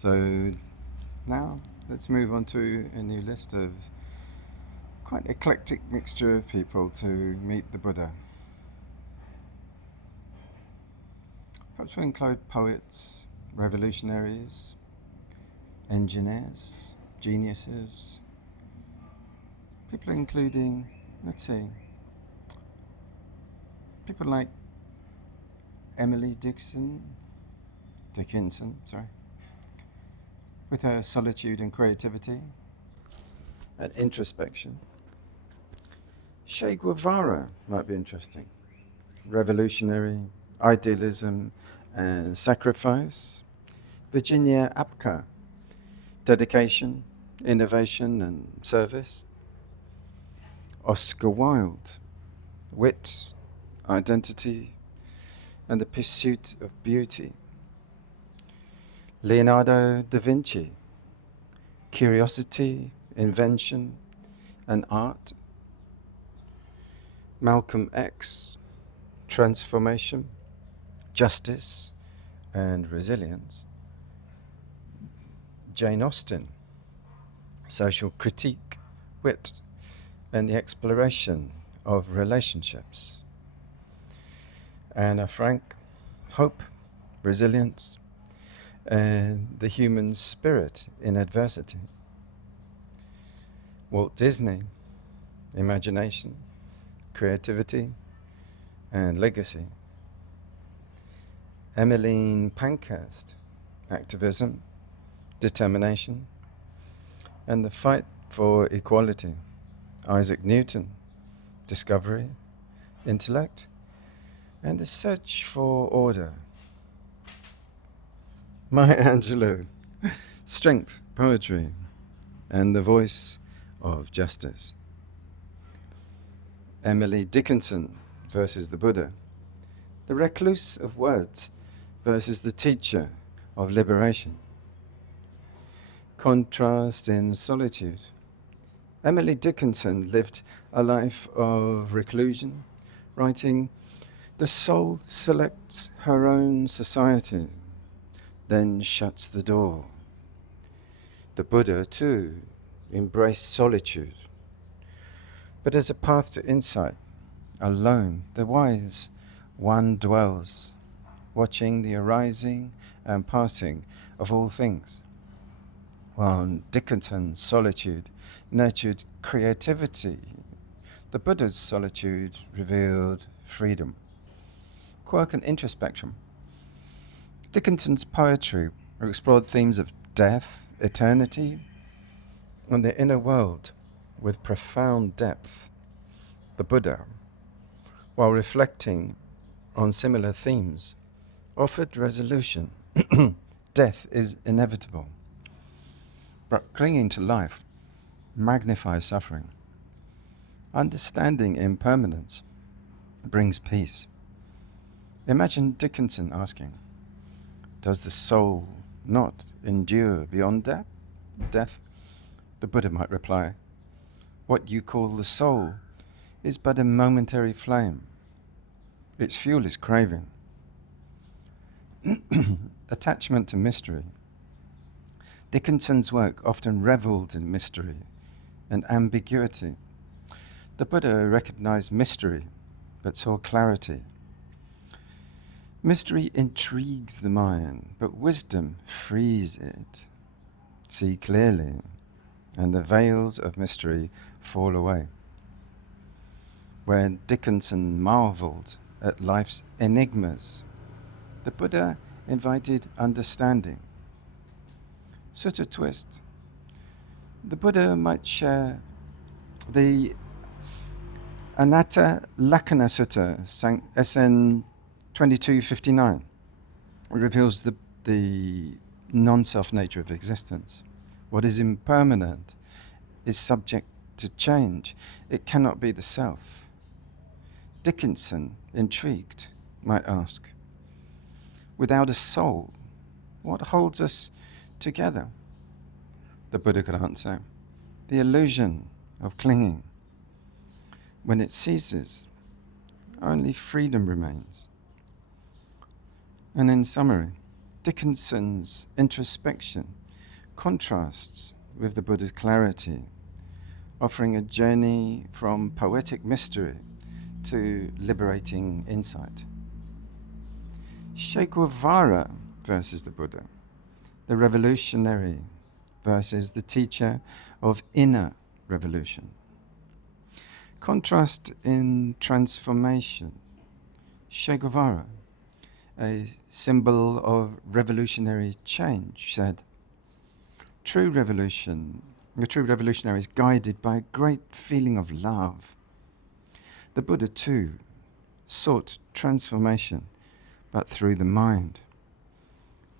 So now let's move on to a new list of quite eclectic mixture of people to meet the Buddha. Perhaps we include poets, revolutionaries, engineers, geniuses, people including, people like Emily Dickinson, with her solitude and creativity and introspection. Che Guevara might be interesting. Revolutionary, idealism and sacrifice. Virginia Apgar, dedication, innovation and service. Oscar Wilde, wit, identity and the pursuit of beauty. Leonardo da Vinci, curiosity, invention and art. Malcolm X, transformation, justice and resilience. Jane Austen, social critique, wit and the exploration of relationships. Anna Frank, hope, resilience and the human spirit in adversity. Walt Disney, imagination, creativity and legacy. Emmeline Pankhurst, activism, determination and the fight for equality. Isaac Newton, discovery, intellect and the search for order. Maya Angelou, strength, poetry and the voice of justice. Emily Dickinson versus the Buddha, the recluse of words versus the teacher of liberation. Contrast in solitude. Emily Dickinson lived a life of reclusion, writing, "The soul selects her own society, then shuts the door." The Buddha, too, embraced solitude, but as a path to insight. Alone, the wise one dwells, watching the arising and passing of all things. While Dickinson's solitude nurtured creativity, the Buddha's solitude revealed freedom. Quirk and introspection. Dickinson's poetry explored themes of death, eternity, and the inner world with profound depth. The Buddha, while reflecting on similar themes, offered resolution. Death is inevitable, but clinging to life magnifies suffering. Understanding impermanence brings peace. Imagine Dickinson asking, "Does the soul not endure beyond death?" The Buddha might reply, "What you call the soul is but a momentary flame. Its fuel is craving." Attachment to mystery. Dickinson's work often reveled in mystery and ambiguity. The Buddha recognized mystery, but saw clarity. Mystery intrigues the mind, but wisdom frees it. See clearly, and the veils of mystery fall away. Where Dickinson marveled at life's enigmas, the Buddha invited understanding. Sutta twist. The Buddha might share the Anatta-lakkhana Sutta, SN 2259, reveals the non-self nature of existence. What is impermanent is subject to change. It cannot be the self. Dickinson, intrigued, might ask, without a soul, what holds us together? The Buddha could answer, the illusion of clinging. When it ceases, only freedom remains. And in summary, Dickinson's introspection contrasts with the Buddha's clarity, offering a journey from poetic mystery to liberating insight. Che Guevara versus the Buddha, the revolutionary versus the teacher of inner revolution. Contrast in transformation. Che Guevara, a symbol of revolutionary change, said, the true revolutionary is guided by a great feeling of love. The Buddha too sought transformation, but through the mind.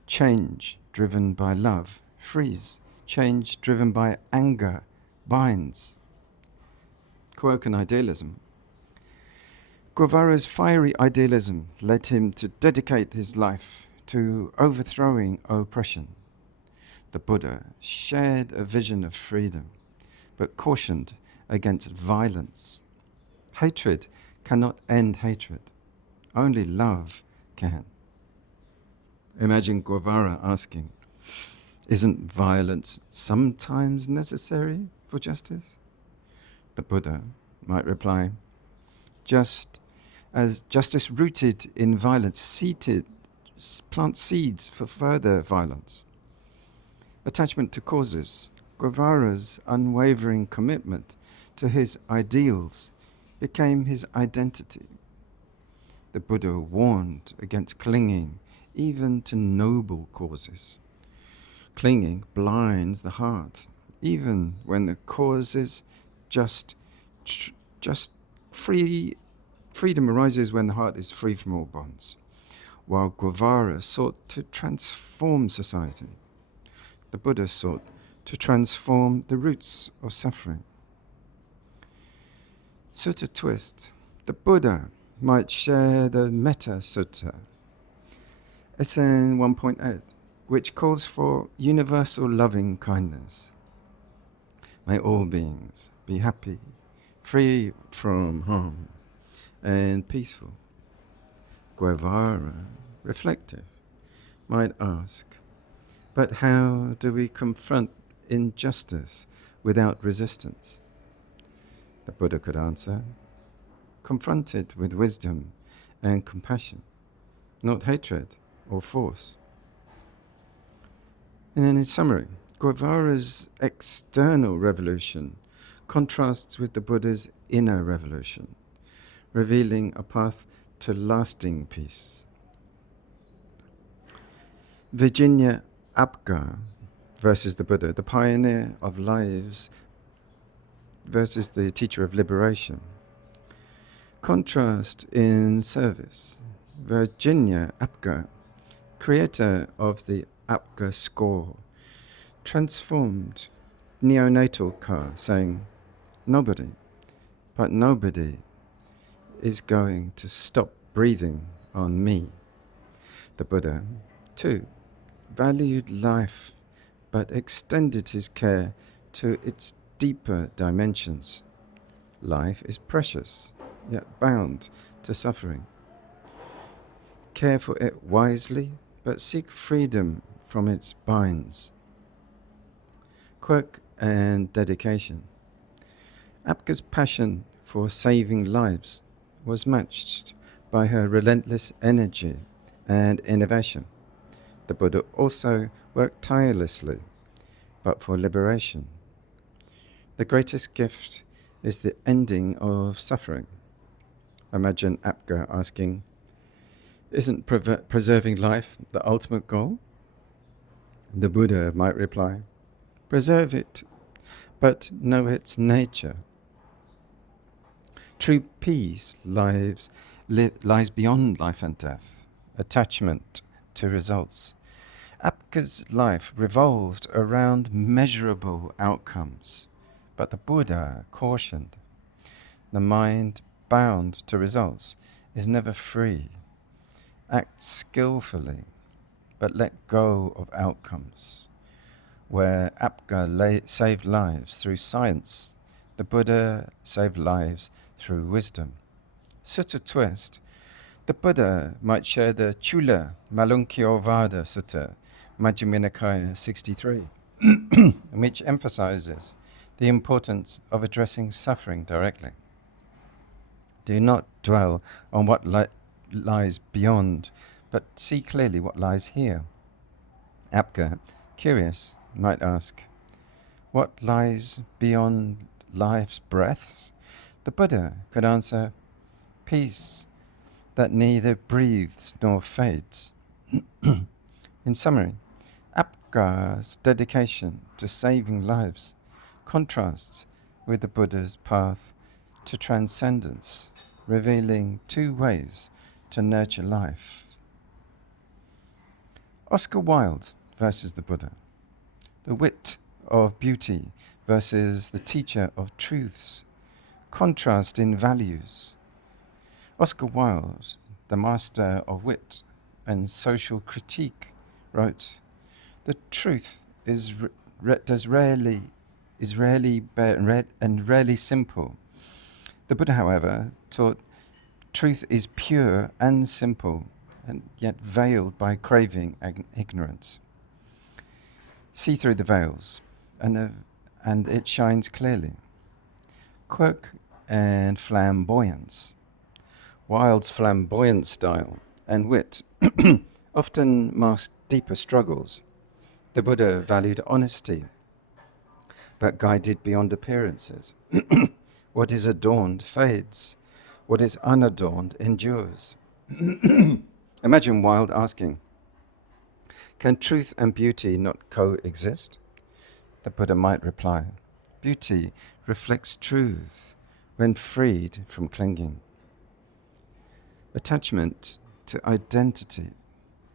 Change driven by love frees. Change driven by anger binds. Quirk idealism. Guevara's fiery idealism led him to dedicate his life to overthrowing oppression. The Buddha shared a vision of freedom, but cautioned against violence. Hatred cannot end hatred. Only love can. Imagine Guevara asking, isn't violence sometimes necessary for justice? The Buddha might reply, just as justice rooted in violence plants seeds for further violence. Attachment to causes, Guevara's unwavering commitment to his ideals became his identity. The Buddha warned against clinging even to noble causes. Clinging blinds the heart, even when the cause is just free. Freedom arises when the heart is free from all bonds. While Guevara sought to transform society, the Buddha sought to transform the roots of suffering. Sutta twist. The Buddha might share the Metta Sutta, SN 1.8, which calls for universal loving kindness. May all beings be happy, free from harm, and peaceful. Guevara, reflective, might ask, but how do we confront injustice without resistance? The Buddha could answer, confront it with wisdom and compassion, not hatred or force. And then in summary, Guevara's external revolution contrasts with the Buddha's inner revolution, revealing a path to lasting peace. Virginia Apgar versus the Buddha, the pioneer of lives versus the teacher of liberation. Contrast in service. Virginia Apgar, creator of the Apgar score, transformed neonatal car, saying, nobody, but nobody is going to stop breathing on me. The Buddha, too, valued life, but extended his care to its deeper dimensions. Life is precious, yet bound to suffering. Care for it wisely, but seek freedom from its binds. Quirk and dedication. Apgar's passion for saving lives was matched by her relentless energy and innovation. The Buddha also worked tirelessly, but for liberation. The greatest gift is the ending of suffering. Imagine Apgar asking, isn't preserving life the ultimate goal? The Buddha might reply, preserve it, but know its nature. True peace lies beyond life and death, attachment to results. Apgar's life revolved around measurable outcomes, but the Buddha cautioned, the mind bound to results is never free. Act skillfully, but let go of outcomes. Where Apgar saved lives through science, the Buddha saved lives through wisdom. Sutta twist. The Buddha might share the Cula-Malunkyovada Sutta, Majjhima Nikaya 63, which emphasizes the importance of addressing suffering directly. Do not dwell on what lies beyond, but see clearly what lies here. Apgar, curious, might ask, what lies beyond life's breaths? The Buddha could answer, peace that neither breathes nor fades. In summary, Apgar's dedication to saving lives contrasts with the Buddha's path to transcendence, revealing two ways to nurture life. Oscar Wilde versus the Buddha. The wit of beauty versus the teacher of truths. Contrast in values. Oscar Wilde, the master of wit and social critique, wrote, "The truth is rarely simple." The Buddha, however, taught truth is pure and simple, and yet veiled by craving and ignorance. See through the veils, and it shines clearly. Quirk and flamboyance. Wilde's flamboyant style and wit often masked deeper struggles. The Buddha valued honesty, but guided beyond appearances. What is adorned fades. What is unadorned endures. Imagine Wilde asking, can truth and beauty not coexist? The Buddha might reply, beauty reflects truth when freed from clinging. Attachment to identity.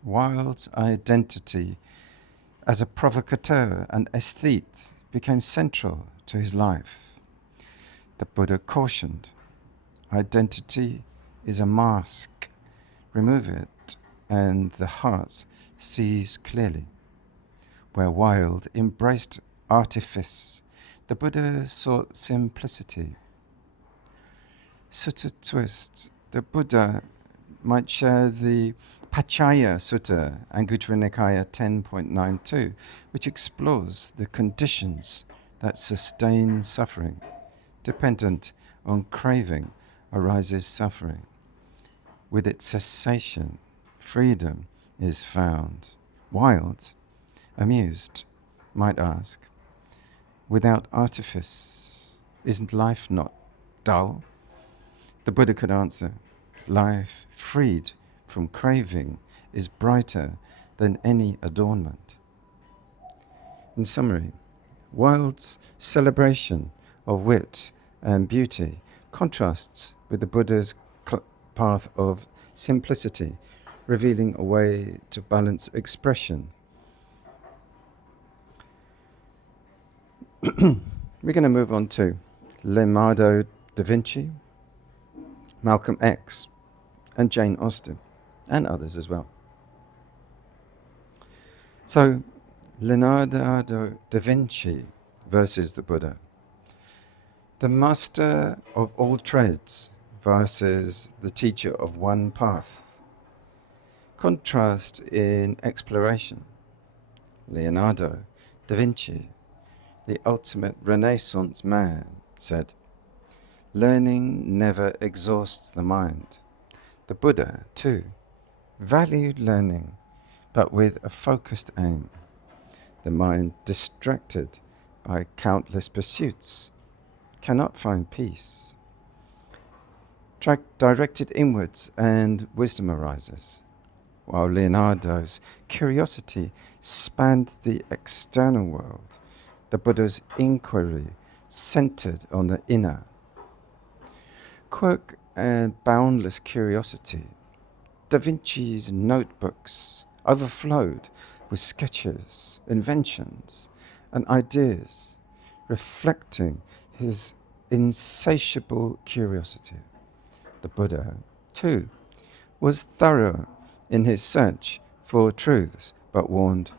Wilde's identity as a provocateur and aesthete became central to his life. The Buddha cautioned, identity is a mask. Remove it, and the heart sees clearly. Where Wilde embraced artifice, the Buddha sought simplicity. Sutta twist. The Buddha might share the Paticca-Samuppada Sutta, Anguttara Nikaya 10.92, which explores the conditions that sustain suffering. Dependent on craving arises suffering. With its cessation, freedom is found. Wilde, amused, might ask, without artifice, isn't life not dull? The Buddha could answer, life freed from craving is brighter than any adornment. In summary, Wilde's celebration of wit and beauty contrasts with the Buddha's path of simplicity, revealing a way to balance expression. We're going to move on to Leonardo da Vinci, Malcolm X, and Jane Austen, and others as well. So, Leonardo da Vinci versus the Buddha. The master of all trades versus the teacher of one path. Contrast in exploration. Leonardo da Vinci, the ultimate Renaissance man, said, learning never exhausts the mind. The Buddha, too, valued learning, but with a focused aim. The mind distracted by countless pursuits cannot find peace. Directed inwards and wisdom arises, while Leonardo's curiosity spanned the external world. The Buddha's inquiry centered on the inner. Quirk and boundless curiosity. Da Vinci's notebooks overflowed with sketches, inventions, and ideas, reflecting his insatiable curiosity. The Buddha, too, was thorough in his search for truths, but warned,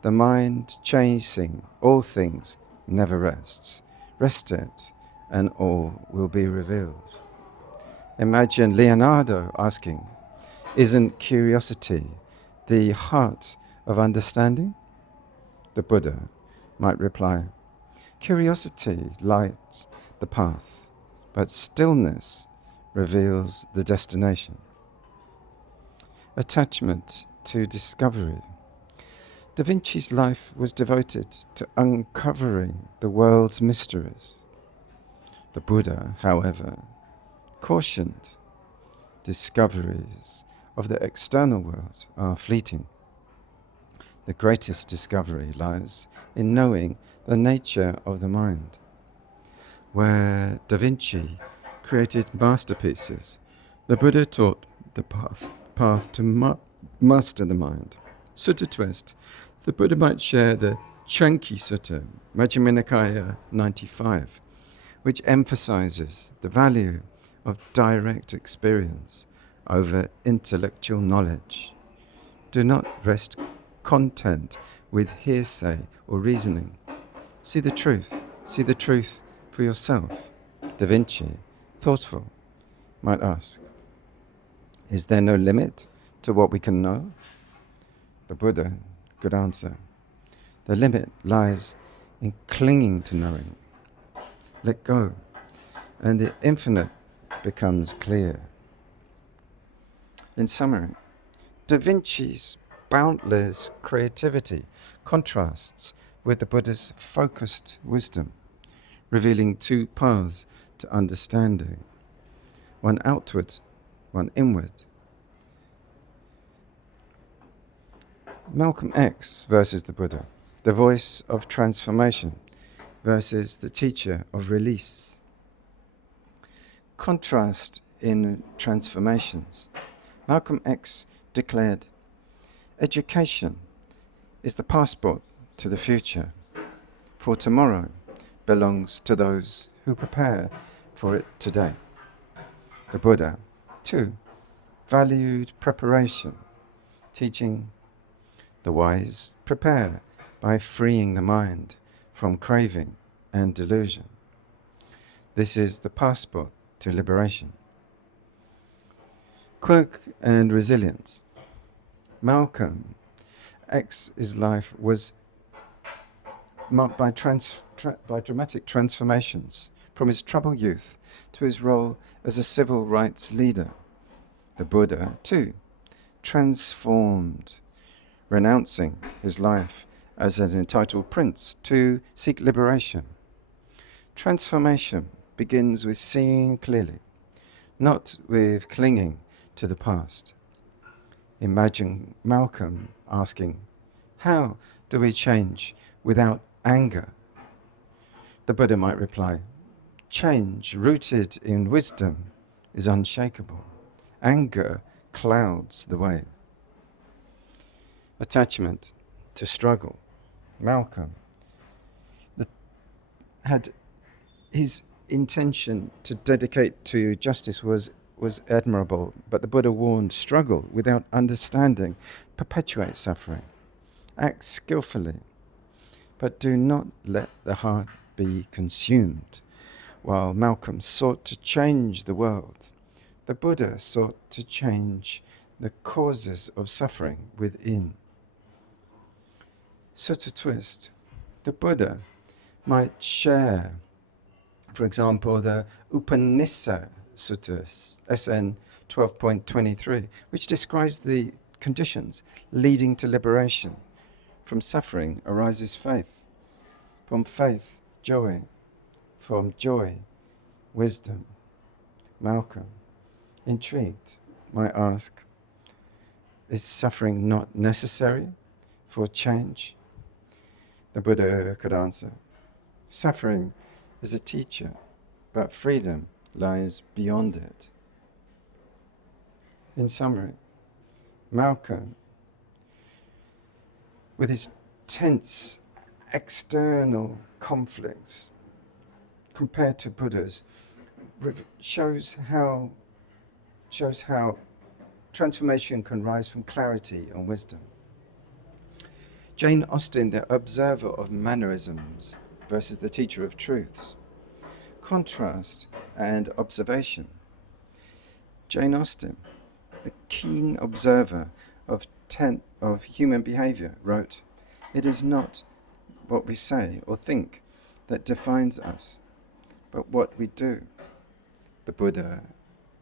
the mind chasing all things never rests. Rest it, and all will be revealed. Imagine Leonardo asking, Isn't curiosity the heart of understanding? The Buddha might reply, curiosity lights the path, but stillness reveals the destination. Attachment to discovery. Da Vinci's life was devoted to uncovering the world's mysteries. The Buddha, however, cautioned discoveries of the external world are fleeting. The greatest discovery lies in knowing the nature of the mind. Where Da Vinci created masterpieces, the Buddha taught the path to master the mind. Sutta twist. The Buddha might share the Cakkavatti Sutta, Majjhima Nikaya 95, which emphasizes the value of direct experience over intellectual knowledge. Do not rest content with hearsay or reasoning. See the truth for yourself. Da Vinci, thoughtful, might ask, is there no limit to what we can know? The Buddha could answer, the limit lies in clinging to knowing. Let go, and the infinite becomes clear. In summary, Da Vinci's boundless creativity contrasts with the Buddha's focused wisdom, revealing two paths to understanding, one outward, one inward. Malcolm X versus the Buddha, the voice of transformation versus the teacher of release. Contrast in transformations. Malcolm X declared, education is the passport to the future, for tomorrow belongs to those who prepare for it today. The Buddha, too, valued preparation, teaching the wise prepare by freeing the mind from craving and delusion. This is the passport to liberation. Quirk and resilience. Malcolm X's life was marked by dramatic transformations, from his troubled youth to his role as a civil rights leader. The Buddha, too, transformed, renouncing his life as an entitled prince to seek liberation. Transformation begins with seeing clearly, not with clinging to the past. Imagine Malcolm asking, how do we change without anger? The Buddha might reply, change rooted in wisdom is unshakable. Anger clouds the way. Attachment to struggle. Malcolm had his intention to dedicate to justice was admirable, but the Buddha warned, struggle without understanding perpetuates suffering. Act skillfully, but do not let the heart be consumed. While Malcolm sought to change the world, the Buddha sought to change the causes of suffering within. Sutta twist. The Buddha might share, for example, the Upanisa Sutta, SN 12.23, which describes the conditions leading to liberation. From suffering arises faith. From faith, joy. From joy, wisdom. Malcolm, intrigued, might ask, is suffering not necessary for change? The Buddha could answer, suffering is a teacher, but freedom lies beyond it. In summary, Malcolm, with his tense external conflicts compared to Buddha's, shows how transformation can rise from clarity and wisdom. Jane Austen, the observer of mannerisms versus the teacher of truths. Contrast and observation. Jane Austen, the keen observer of human behavior, wrote, "It is not what we say or think that defines us, but what we do." The Buddha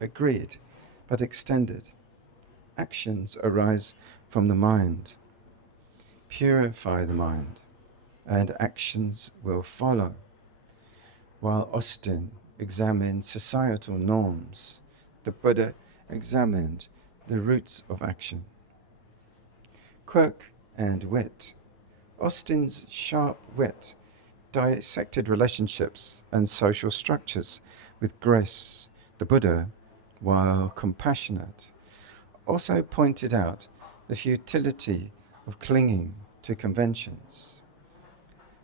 agreed, but extended. Actions arise from the mind. Purify the mind, and actions will follow. While Austen examined societal norms, the Buddha examined the roots of action. Quirk and wit. Austen's sharp wit dissected relationships and social structures with grace. The Buddha, while compassionate, also pointed out the futility of clinging to conventions.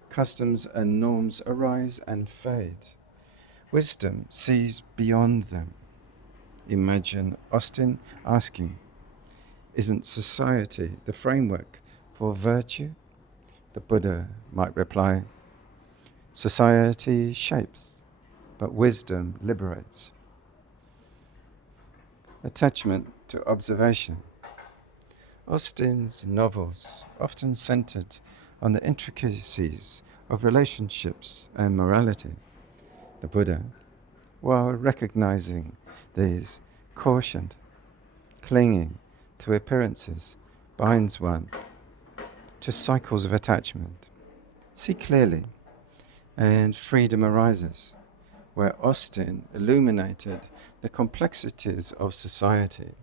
Customs and norms arise and fade. Wisdom sees beyond them. Imagine Austen asking, "Isn't society the framework for virtue?" The Buddha might reply, "Society shapes, but wisdom liberates." Attachment to observation. Austen's novels often centered on the intricacies of relationships and morality. The Buddha, while recognizing these, cautioned, clinging to appearances binds one to cycles of attachment. See clearly, and freedom arises, where Austen illuminated the complexities of society.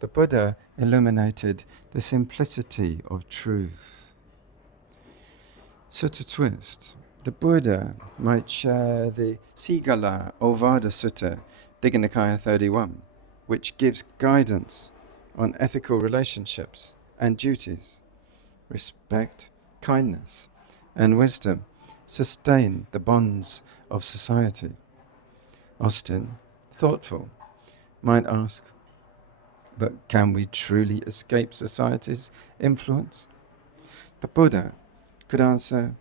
The Buddha illuminated the simplicity of truth. Sutta twist. The Buddha might share the Sigalovada Sutta, Digha Nikaya 31, which gives guidance on ethical relationships and duties. Respect, kindness, and wisdom sustain the bonds of society. Austen, thoughtful, might ask, but can we truly escape society's influence? The Buddha could answer,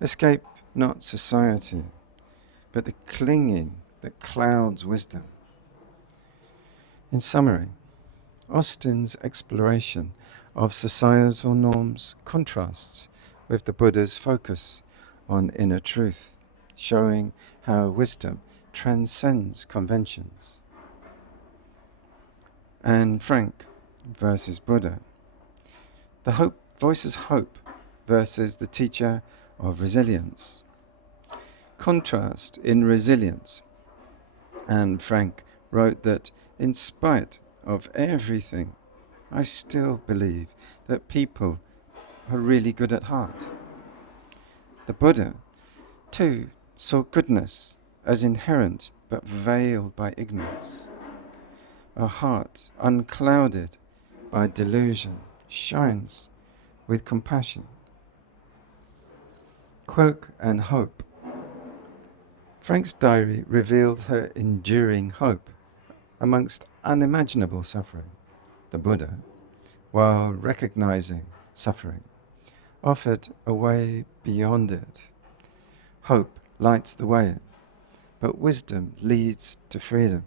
escape not society, but the clinging that clouds wisdom. In summary, Austen's exploration of societal norms contrasts with the Buddha's focus on inner truth, showing how wisdom transcends conventions. Anne Frank versus Buddha. The hope voices hope versus the teacher of resilience. Contrast in resilience. Anne Frank wrote that in spite of everything, I still believe that people are really good at heart. The Buddha, too, saw goodness as inherent but veiled by ignorance. A heart unclouded by delusion shines with compassion. Quirk and hope. Frank's diary revealed her enduring hope amongst unimaginable suffering. The Buddha, while recognizing suffering, offered a way beyond it. Hope lights the way, but wisdom leads to freedom.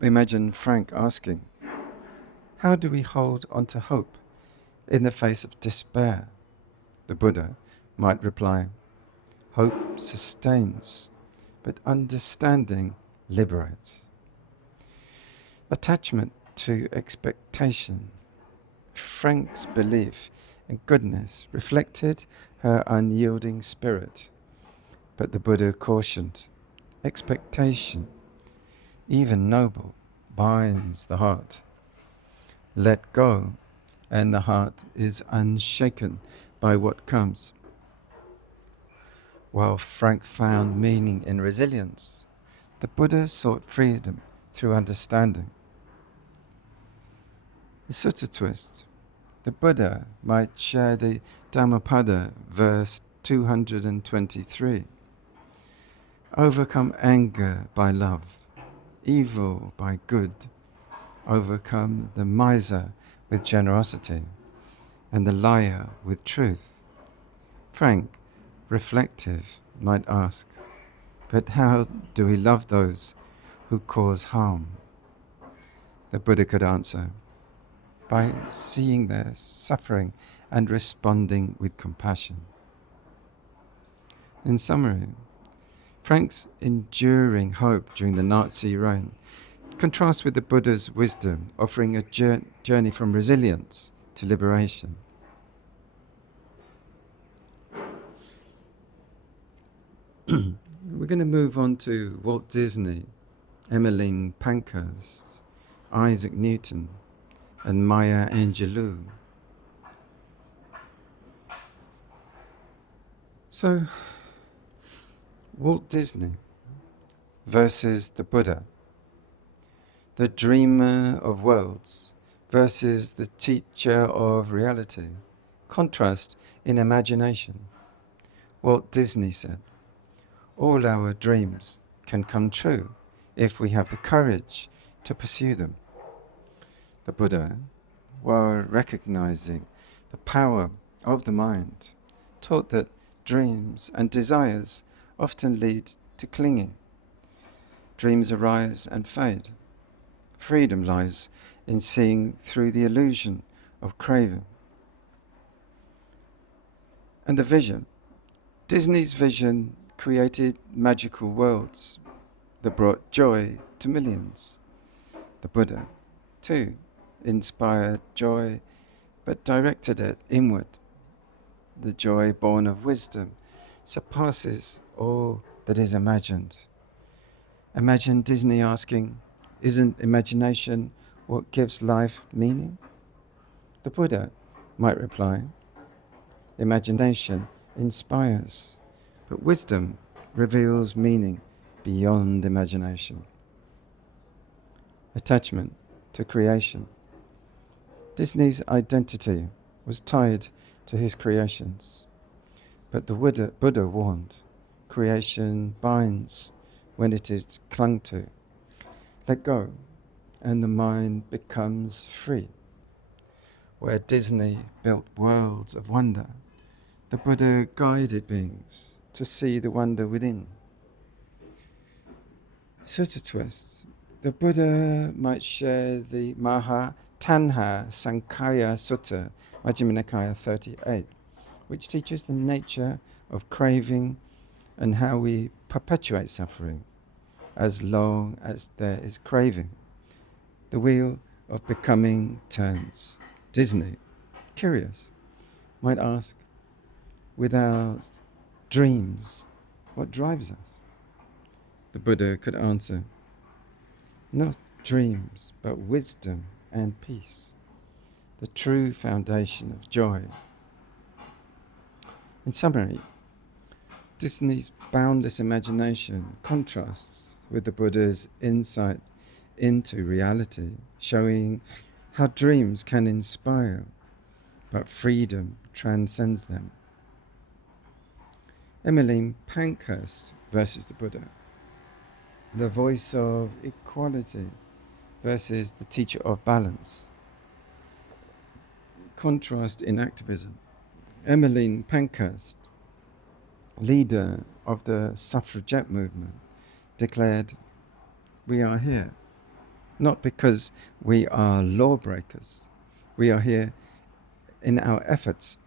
Imagine Frank asking, how do we hold on to hope in the face of despair? The Buddha might reply, hope sustains, but understanding liberates. Attachment to expectation. Frank's belief in goodness reflected her unyielding spirit, but the Buddha cautioned, expectation, even noble, binds the heart. Let go, and the heart is unshaken by what comes. While Frank found meaning in resilience, the Buddha sought freedom through understanding. The Sutta twist. The Buddha might share the Dhammapada, verse 223. Overcome anger by love, evil by good, overcome the miser with generosity, and the liar with truth. Frank, reflective, might ask, but how do we love those who cause harm? The Buddha could answer, by seeing their suffering and responding with compassion. In summary, Frank's enduring hope during the Nazi reign contrasts with the Buddha's wisdom, offering a journey from resilience to liberation. We're going to move on to Walt Disney, Emmeline Pankhurst, Isaac Newton, and Maya Angelou. So, Walt Disney versus the Buddha, the dreamer of worlds versus the teacher of reality. Contrast in imagination. Walt Disney said, all our dreams can come true if we have the courage to pursue them. The Buddha, while recognizing the power of the mind, taught that dreams and desires often lead to clinging. Dreams arise and fade. Freedom lies in seeing through the illusion of craving. And the vision. Disney's vision created magical worlds that brought joy to millions. The Buddha, too, inspired joy, but directed it inward. The joy born of wisdom surpasses all that is imagined. Imagine Disney asking, isn't imagination what gives life meaning? The Buddha might reply, imagination inspires, but wisdom reveals meaning beyond imagination. Attachment to creation. Disney's identity was tied to his creations, but the Buddha warned, creation binds when it is clung to. Let go, and the mind becomes free. Where Disney built worlds of wonder, the Buddha guided beings to see the wonder within. Sutta twist. The Buddha might share the Maha-Tanha-Sankhaya Sutta, Majjhima Nikaya 38, which teaches the nature of craving and how we perpetuate suffering as long as there is craving. The wheel of becoming turns. Disney, curious, might ask, without dreams, what drives us? The Buddha could answer, not dreams, but wisdom and peace, the true foundation of joy. In summary, Disney's boundless imagination contrasts with the Buddha's insight into reality, showing how dreams can inspire, but freedom transcends them. Emily Pankhurst versus the Buddha, the voice of equality versus the teacher of balance. Contrast in activism. Emmeline Pankhurst, leader of the suffragette movement, declared, we are here, not because we are lawbreakers. We are here in our efforts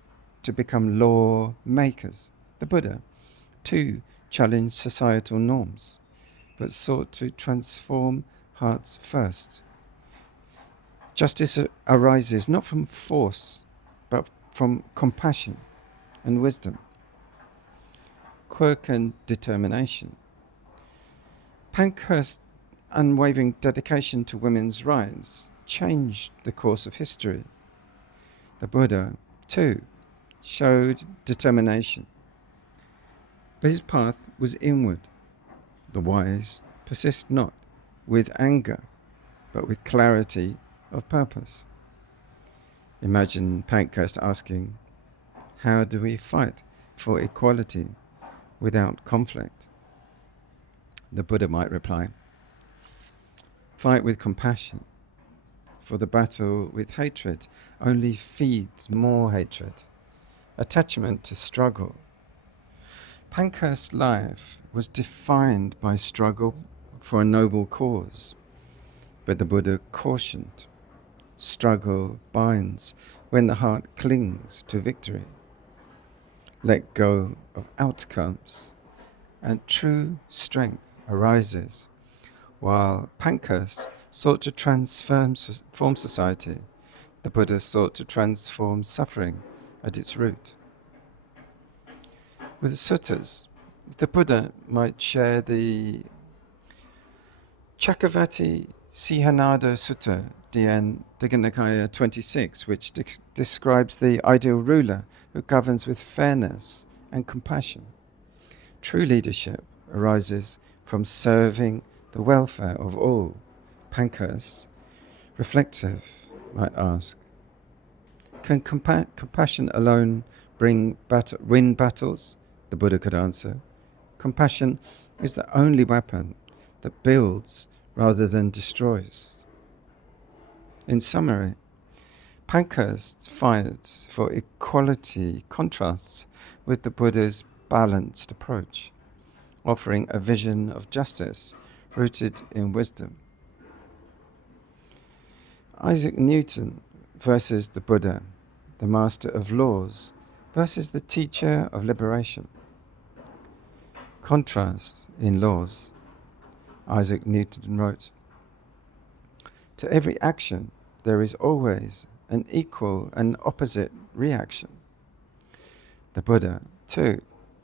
to become law makers. The Buddha, too, challenged societal norms, but sought to transform hearts first. Justice arises not from force, but from compassion and wisdom. Quirk and determination. Pankhurst's unwavering dedication to women's rights changed the course of history. The Buddha, too, showed determination, but his path was inward. The wise persist not with anger, but with clarity of purpose. Imagine Pankhurst asking, how do we fight for equality without conflict? The Buddha might reply, fight with compassion, for the battle with hatred only feeds more hatred. Attachment to struggle. Pankhurst's life was defined by struggle for a noble cause. But the Buddha cautioned, struggle binds when the heart clings to victory. Let go of outcomes, and true strength arises. While Pankhurst sought to transform society, the Buddha sought to transform suffering at its root. With the suttas, the Buddha might share the Cakkavatti Sutta, Nikaya 26, which describes the ideal ruler who governs with fairness and compassion. True leadership arises from serving the welfare of all. Pankhurst, reflective, might ask, can compassion alone win battles? The Buddha could answer, compassion is the only weapon that builds rather than destroys. In summary, Pankhurst's fight for equality contrasts with the Buddha's balanced approach, offering a vision of justice rooted in wisdom. Isaac Newton versus the Buddha, the master of laws versus the teacher of liberation. Contrast in laws. Isaac Newton wrote, "To every action there is always an equal and opposite reaction." The Buddha, too,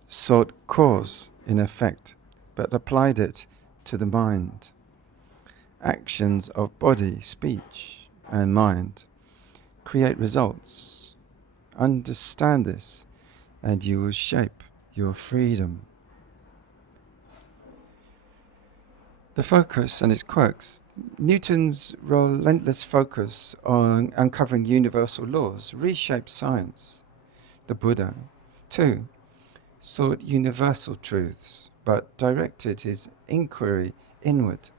sought cause in effect, but applied it to the mind. Actions of body, speech, and mind create results. Understand this, and you will shape your freedom. The focus and its quirks. Newton's relentless focus on uncovering universal laws reshaped science. The Buddha, too, sought universal truths, but directed his inquiry inward.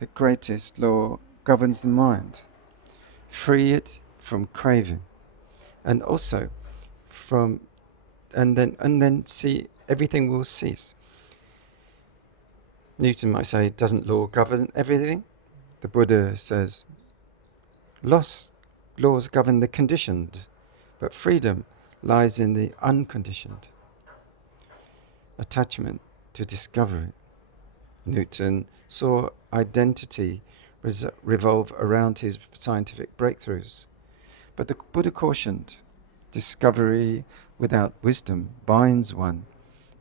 The greatest law governs the mind. Free it from craving, and also and then see everything will cease. Newton might say, doesn't law govern everything? The Buddha says, laws govern the conditioned, but freedom lies in the unconditioned. Attachment to discovery. Newton saw identity revolve around his scientific breakthroughs, but the Buddha cautioned, discovery without wisdom binds one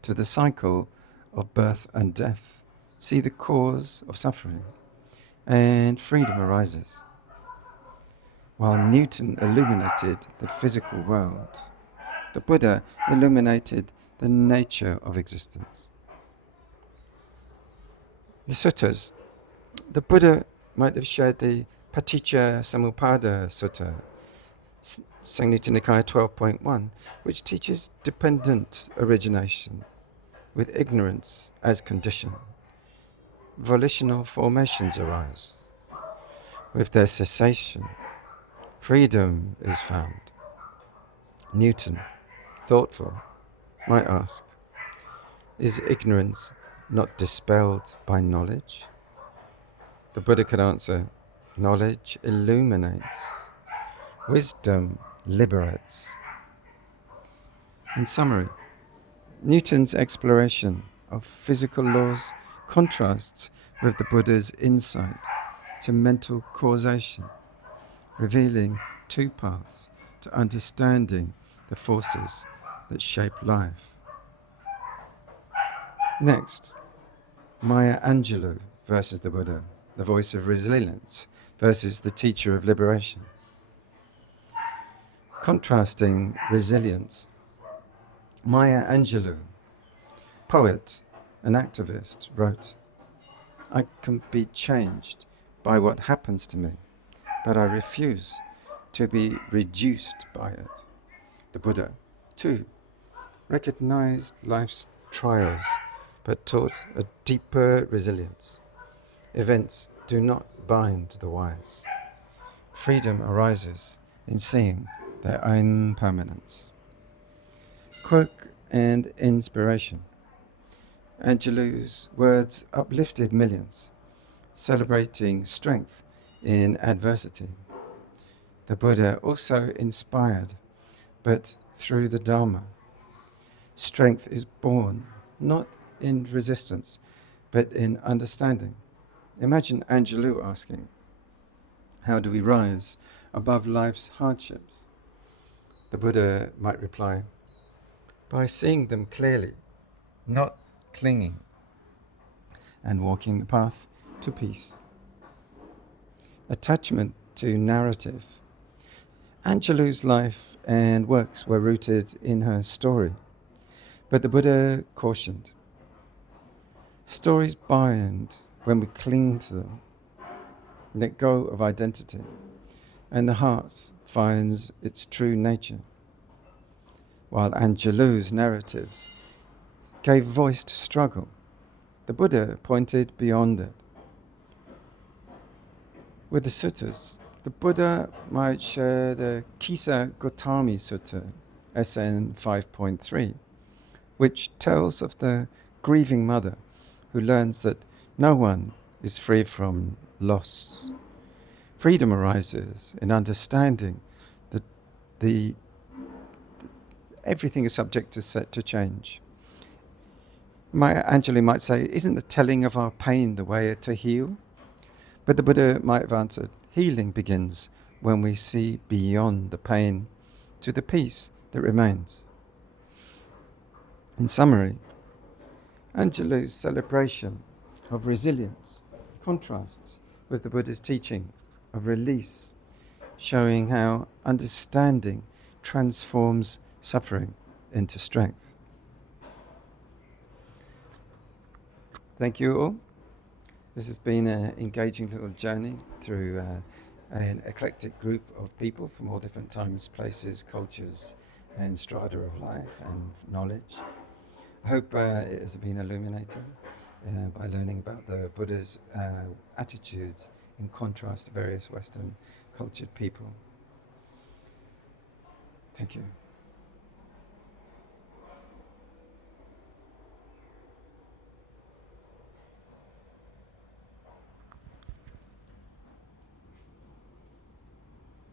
to the cycle of birth and death. See the cause of suffering, and freedom arises. While Newton illuminated the physical world, the Buddha illuminated the nature of existence. The suttas. The Buddha might have shared the Paticca-Samuppada Sutta, Samyutta Nikaya 12.1, which teaches dependent origination with ignorance as condition. Volitional formations arise. With their cessation, freedom is found. Newton, thoughtful, might ask, is ignorance not dispelled by knowledge? The Buddha could answer, knowledge illuminates, wisdom liberates. In summary, Newton's exploration of physical laws contrasts with the Buddha's insight to mental causation, revealing two paths to understanding the forces that shape life. Next, Maya Angelou versus the Buddha, the voice of resilience versus the teacher of liberation. Contrasting resilience. Maya Angelou, poet and activist, wrote, "I can be changed by what happens to me, but I refuse to be reduced by it." The Buddha, too, recognized life's trials, but taught a deeper resilience. Events do not bind the wise. Freedom arises in seeing their impermanence. Quirk and inspiration. Angelou's words uplifted millions. celebrating strength in adversity. The Buddha also inspired, but through the Dharma. Strength is born not in resistance, but in understanding. Imagine Angelou asking, how do we rise above life's hardships? The Buddha might reply, by seeing them clearly, not clinging, and walking the path to peace. Attachment to narrative. Angelou's life and works were rooted in her story, but the Buddha cautioned, stories bind when we cling to them, let go of identity, and the heart finds its true nature. While Angelou's narratives gave voice to struggle, the Buddha pointed beyond it. With the suttas, the Buddha might share the Kisa Gotami Sutta, SN 5.3, which tells of the grieving mother who learns that no one is free from loss. Freedom arises in understanding that everything is subject to change. Maya Angelou might say, isn't the telling of our pain the way to heal? But the Buddha might have answered, healing begins when we see beyond the pain to the peace that remains. In summary, Angelou's celebration of resilience contrasts with the Buddha's teaching of release, showing how understanding transforms suffering into strength. Thank you all. This has been an engaging little journey through an eclectic group of people from all different times, places, cultures, and strata of life and knowledge. I hope it has been illuminating by learning about the Buddha's attitudes in contrast to various Western cultured people. Thank you.